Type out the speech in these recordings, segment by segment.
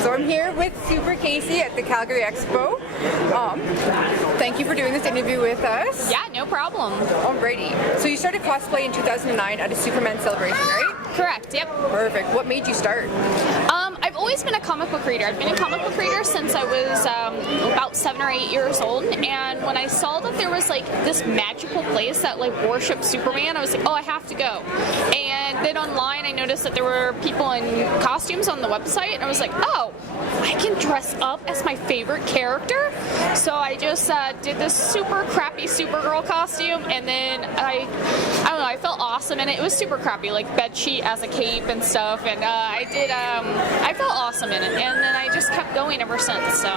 So I'm here with SuperKayce at the Calgary Expo. Thank you for doing this interview with us. Yeah, no problem. Alrighty. So you started cosplay in 2009 at a Superman celebration, right? Correct, yep. Perfect. What made you start? I've always been a comic book reader. I've been a comic book reader since I was about 7 or 8 years old, and when I saw that there was like this magical place that like worshipped Superman, I was like, oh, I have to go. And then online I noticed that there were people in costumes on the website, and I was like, oh, I can dress up as my favorite character. So I just did this super crappy Supergirl costume, and then I don't know, I felt awesome in it. It was super crappy, like bedsheet as a cape and stuff, and I felt awesome in it, and then I just kept going ever since. So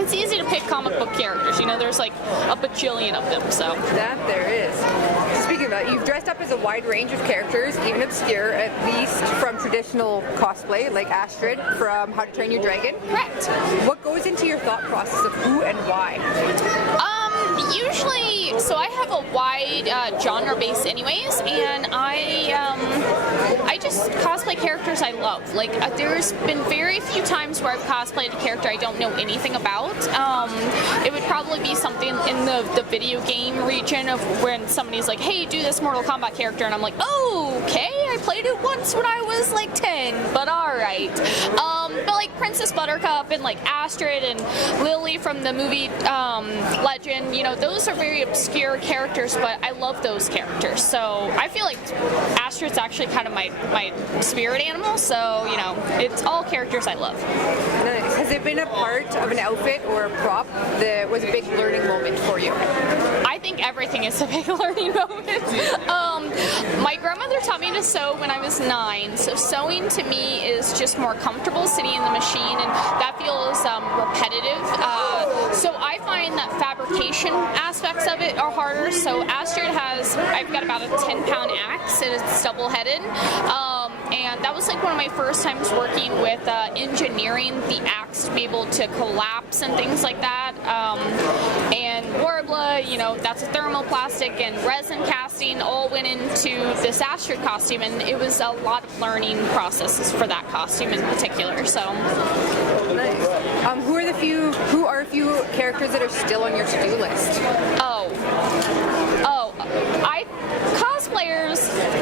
it's easy to pick comic book characters, you know, there's like a bajillion of them, so. That there is. Speaking of that, you've dressed up as a wide range of characters, even obscure, at least from traditional cosplay, like Astrid from How to Train Your Dragon. Correct. What goes into your thought process of who and why? Usually, so I have a wide genre base anyways, and I just cosplay characters I love. Like, there's been very few times where I've cosplayed a character I don't know anything about. It would probably be something in the video game region of when somebody's like, hey, do this Mortal Kombat character, and I'm like, oh, okay, I played it once when I was like 10, but alright. But like Princess Buttercup and like Astrid and Lily from the movie Legend, you know, those are very obscure characters, but I love those characters. So I feel like Astrid's actually kind of my spirit animal, so, you know, it's all characters I love. Nice. Has it been a part of an outfit or a prop that was a big learning moment for you? I think everything is a big learning moment. My grandmother taught me to sew when I was 9, so sewing to me is just more comfortable sitting in the machine, and that feels repetitive. So I find that fabrication aspects of it are harder. So Astrid I've got about a 10-pound axe, and it's double-headed. And that was like one of my first times working with engineering the axe to be able to collapse and things like that. And Warbla, you know, that's a thermoplastic, and resin casting all went into this Astrid costume, and it was a lot of learning processes for that costume in particular. So. Nice. Who are a few characters that are still on your to-do list?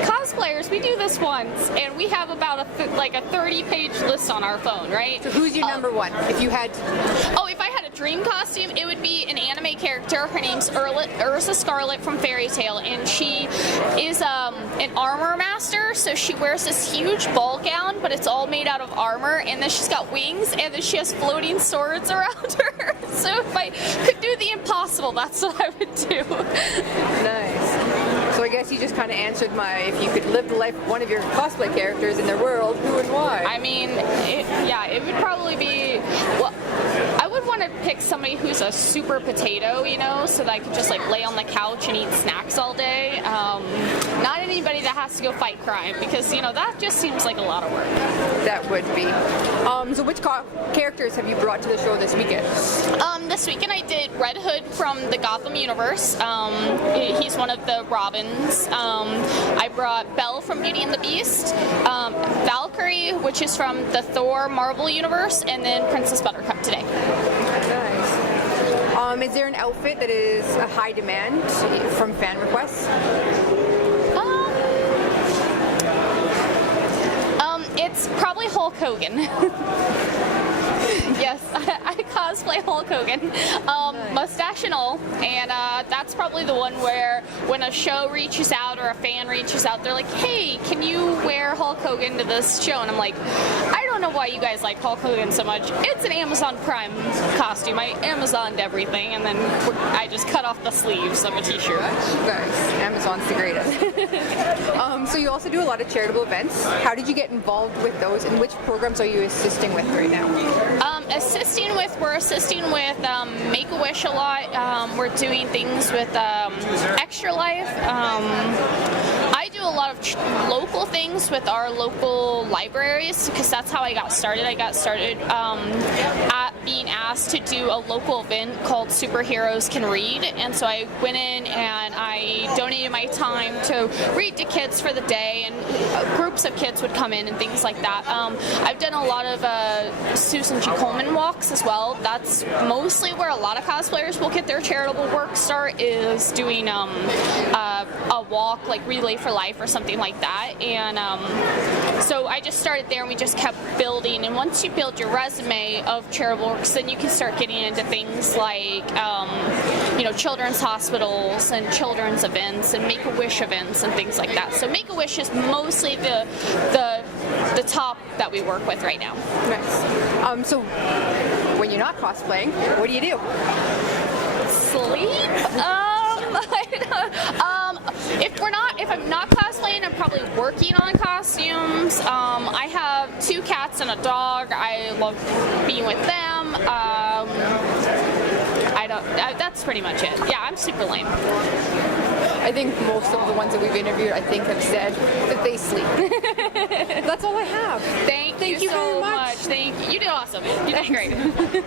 Cosplayers, we do this once, and we have about a 30-page list on our phone, right? So who's your number one, if you had? If I had a dream costume, it would be an anime character. Her name's Ursa Scarlet from Fairy Tail, and she is an armor master, so she wears this huge ball gown, but it's all made out of armor, and then she's got wings, and then she has floating swords around her. So if I could do the impossible, that's what I would do. Nice. So I guess you just kind of answered if you could live the life of one of your cosplay characters in their world, who and why? I mean, it would probably be, well, I would want to pick somebody who's a super potato, you know, so that I could just like lay on the couch and eat snacks all day. Not anybody that has to go fight crime, because, you know, that just seems like a lot of work. That would be. So which characters have you brought to the show this weekend? This weekend I did Red Hood from the Gotham universe. He's one of the Robins. I brought Belle from Beauty and the Beast, Valkyrie, which is from the Thor Marvel universe, and then Princess Buttercup today. Nice. Is there an outfit that is a high demand from fan requests? It's probably Hulk Hogan. Yes, I cosplay Hulk Hogan, mustache and all, and that's probably the one where when a show reaches out or a fan reaches out, they're like, hey, can you wear Hulk Hogan to this show? And I'm like, I don't know why you guys like Hulk Hogan so much. It's an Amazon Prime costume. I Amazoned everything, and then I just cut off the sleeves of a t-shirt. Nice. Amazon's the greatest. So you also do a lot of charitable events. How did you get involved with those, and which programs are you assisting with right now? We're assisting with Make-A-Wish a lot. We're doing things with Extra Life. I do a lot of local things with our local libraries, because that's how I got started. I got started at being asked to do a local event called Superheroes Can Read, and so I went in and I donated my time to read to kids for the day, and groups of kids would come in and things like that. I've done a lot of Susan G. Komen walks as well. That's mostly where a lot of cosplayers will get their charitable work start, is doing a walk like Relay for Life or something like that. And so I just started there, and we just kept building. And once you build your resume of charitable works, then you can start getting into things like children's hospitals and children's events and Make-A-Wish events and things like that. So Make-A-Wish is mostly the top that we work with right now. Nice. So when you're not cosplaying, what do you do? Sleep? If I'm not cosplaying, I'm probably working on costumes. I have 2 cats and a dog. I love being with them. That's pretty much it. Yeah, I'm super lame. I think most of the ones that we've interviewed, I think, have said that they sleep. That's all I have. Thank you so much. Thank you. You did awesome. You did great.